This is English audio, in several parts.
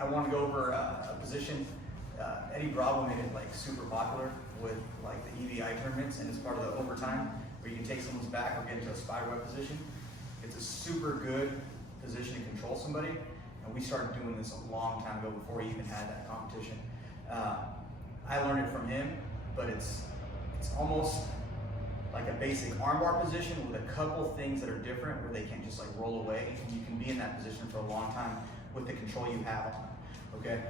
I want to go over a position. Eddie Bravo made it like super popular with like the EVI tournaments, and it's part of the overtime where you can take someone's back or get into a spiderweb position. It's a super good position to control somebody, and we started doing this a long time ago before he even had that competition. I learned it from him, but it's almost like a basic armbar position with a couple things that are different where they can't just like roll away, and you can be in that position for a long time with the control you have on it, okay?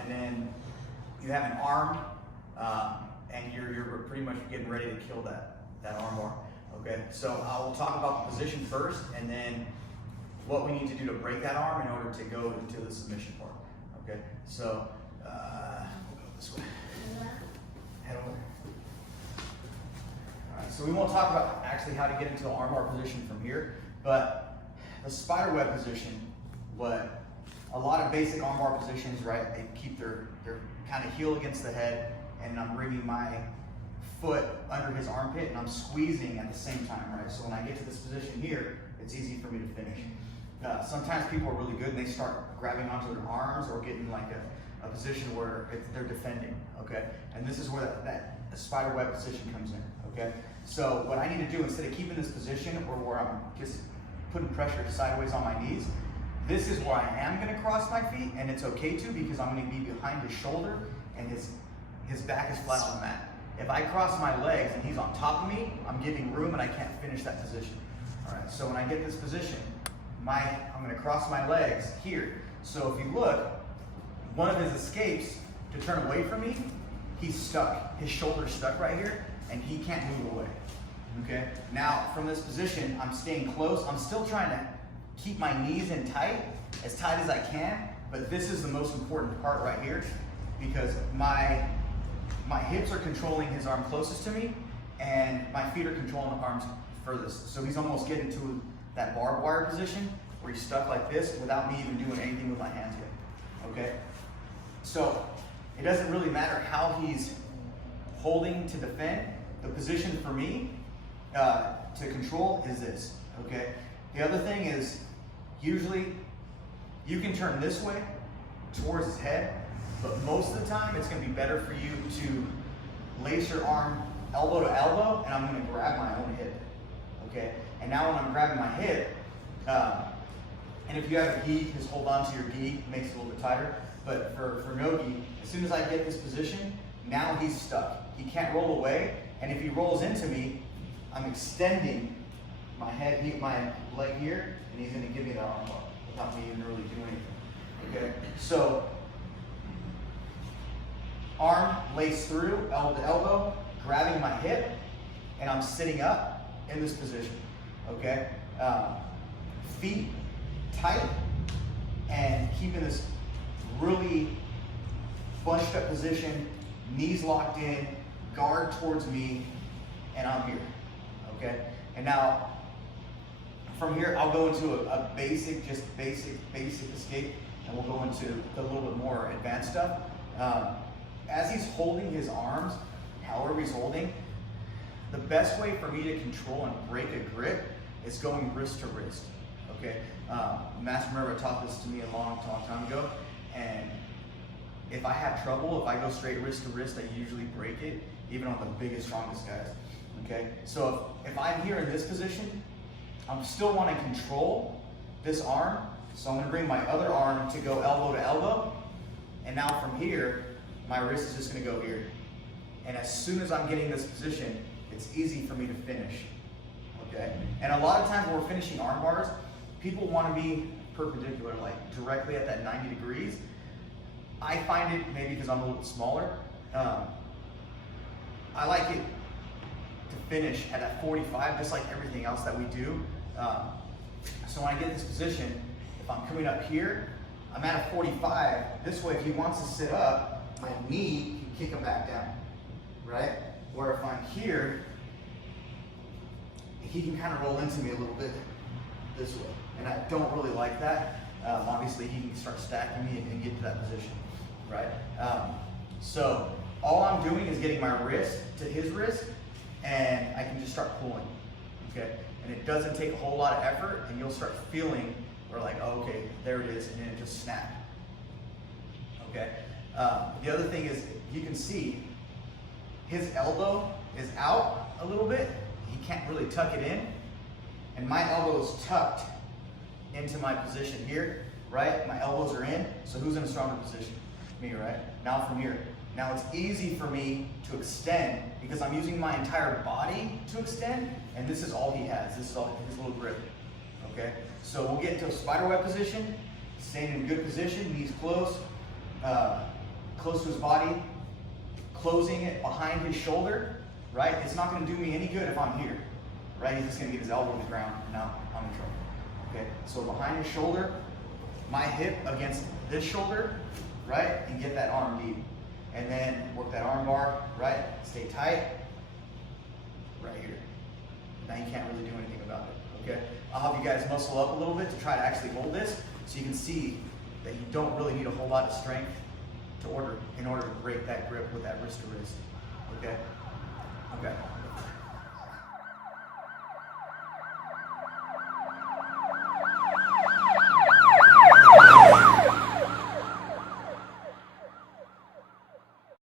And then you have an arm, and you're pretty much getting ready to kill that armbar, okay? So I will talk about the position first, and then what we need to do to break that arm in order to go into the submission part, okay? So we'll go this way. Head over. So we won't talk about actually how to get into the armbar position from here, but the spiderweb position, what a lot of basic armbar positions, right, they keep their kind of heel against the head, and I'm bringing my foot under his armpit and I'm squeezing at the same time, right? So when I get to this position here, it's easy for me to finish. Sometimes people are really good and they start grabbing onto their arms or getting like a position where they're defending, okay? And this is where that spiderweb position comes in, okay? So what I need to do, instead of keeping this position or where I'm just putting pressure sideways on my knees, this is where I am gonna cross my feet, and it's okay to, because I'm gonna be behind his shoulder and his back is flat on the mat. If I cross my legs and he's on top of me, I'm giving room and I can't finish that position. All right, so when I get this position, I'm gonna cross my legs here. So if you look, one of his escapes to turn away from me, he's stuck. His shoulder's stuck right here, and he can't move away, okay? Now, from this position, I'm staying close. I'm still trying to keep my knees in tight as I can, but this is the most important part right here, because my hips are controlling his arm closest to me, and my feet are controlling the arms furthest. So he's almost getting to that barbed wire position where he's stuck like this without me even doing anything with my hands yet, okay? So it doesn't really matter how he's holding to defend. The position for me to control is this, okay? The other thing is, usually you can turn this way towards his head, but most of the time it's gonna be better for you to lace your arm elbow to elbow, and I'm gonna grab my own hip, okay? And now when I'm grabbing my hip, and if you have a gi, just hold on to your gi, it makes it a little bit tighter. But for no gi, as soon as I get this position, now he's stuck. He can't roll away, and if he rolls into me, I'm extending my head, my leg here, and he's gonna give me that arm bar without me even really doing anything, okay? So, arm laced through, elbow to elbow, grabbing my hip, and I'm sitting up in this position, okay? Feet tight, and keeping this really bunched up position, knees locked in, guard towards me, and I'm here, okay? And now, from here, I'll go into a basic escape, and we'll go into a little bit more advanced stuff. As he's holding his arms, however he's holding, the best way for me to control and break a grip is going wrist to wrist, okay? Master Merva taught this to me a long time ago, and if I have trouble, if I go straight wrist to wrist, I usually break it, even on the biggest, strongest guys, okay? So if I'm here in this position, I'm still want to control this arm, so I'm going to bring my other arm to go elbow to elbow, and now from here, my wrist is just going to go here. And as soon as I'm getting this position, it's easy for me to finish, okay? And a lot of times when we're finishing arm bars, people want to be perpendicular, like directly at that 90 degrees. I find it, maybe because I'm a little bit smaller, I like it to finish at that 45, just like everything else that we do. So when I get this position, if I'm coming up here, I'm at a 45. This way, if he wants to sit up, my knee can kick him back down, right? Where if I'm here, he can kind of roll into me a little bit this way. And I don't really like that. Obviously, he can start stacking me and get to that position, right? So all I'm doing is getting my wrist to his wrist, and I can just start pulling, okay? And it doesn't take a whole lot of effort, and you'll start feeling, we're like, oh, okay, there it is, and then it just snapped, okay? The other thing is, you can see his elbow is out a little bit. He can't really tuck it in. And my elbow is tucked into my position here, right? My elbows are in, so who's in a stronger position? Me, right? Now from here. Now it's easy for me to extend because I'm using my entire body to extend, and this is all he has. This is all his little grip, okay? So we'll get into a spiderweb position, staying in a good position, knees close, close to his body, closing it behind his shoulder, right? It's not gonna do me any good if I'm here, right? He's just gonna get his elbow on the ground, and now I'm in trouble, okay? So behind his shoulder, my hip against this shoulder, right? And get that arm deep. And then work that arm bar, right? Stay tight, right here. Now you can't really do anything about it, okay? I'll have you guys muscle up a little bit to try to actually hold this so you can see that you don't really need a whole lot of strength in order to break that grip with that wrist to wrist, okay? Okay.